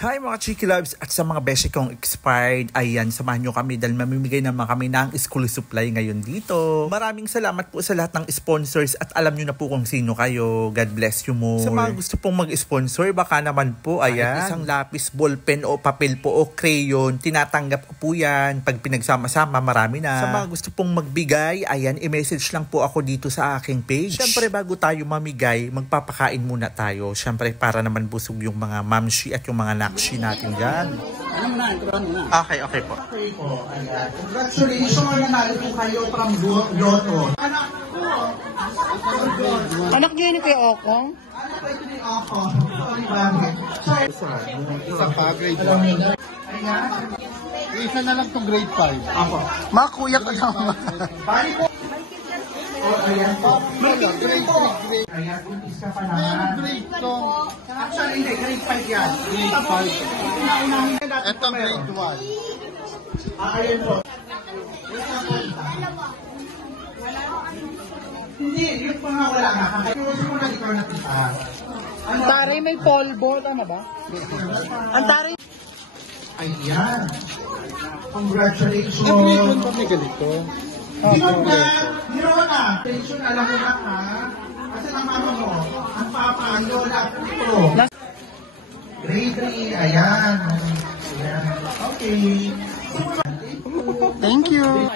Hi mga Chiki Loves at sa mga beshi kong expired, ayan, samahan nyo kami dahil mamimigay naman kami ng school supply ngayon dito. Maraming salamat po sa lahat ng sponsors at alam nyo na po kung sino kayo. God bless you more. Sa mga gusto pong mag-sponsor, baka naman po, ayan, isang lapis, ballpen o papel po o crayon, tinatanggap ko po yan. Pag pinagsama-sama, marami na. Sa mga gusto pong magbigay, ayan, i-message lang po ako dito sa aking page. Siyempre, bago tayo mamigay, magpapakain muna tayo. Siyempre, para naman busog yung mga mamshi at yung mga nakshi natin dyan. Okay po. Okay po, ayan. Congratulations, nanalo po kayo from Lotto. Anak ko! Anak niyo yun kay Okong? Anak ko ito ni Okong. Sorry, bakit? Isa pa, grade 1. Ayan. Isa na lang itong grade 5. Ako. Mga kuya ko lang. Bali po. Oh, ayan po. Grade 3, grade. Ayan, kung isa pa Pero naman. grade 2. Actually, hindi. Grade 5 yan. Grade 5. Ito grade 1. Ayan po. Hindi, yung mga wala nga. Kasi mo na ikaw nakita. Ang taray may polvo, tama ba? Ang taray... Ayan. Congratulations. Every grade 1 pa may ganito. Hirona, tension, alam mo na ha. Kasi ang mama mo, ang papa, ang lola, ito. Grade 3, ayan. Ayan. Okay. Thank you.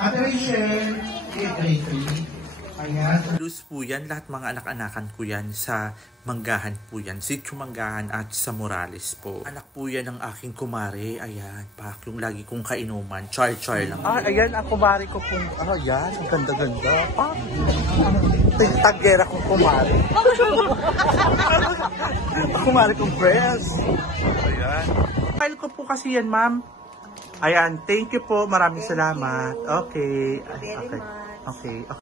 Ate Rachel, grade 3. Ayan. Luz po yan, lahat mga anak-anakan ko yan sa Manggahan po yan, Sitio Manggahan at sa Morales po. Anak po yan ng aking kumare, ayan, pak yung lagi kong kainuman, char-char lang. Ayan, ang kumare ko po, ayan, ang ganda-ganda, pak. Tagera kong kumare. Kumare kong press. Ayan. File ko po kasi yan, ma'am. Ayan, thank you po, maraming salamat. Okay. Okay.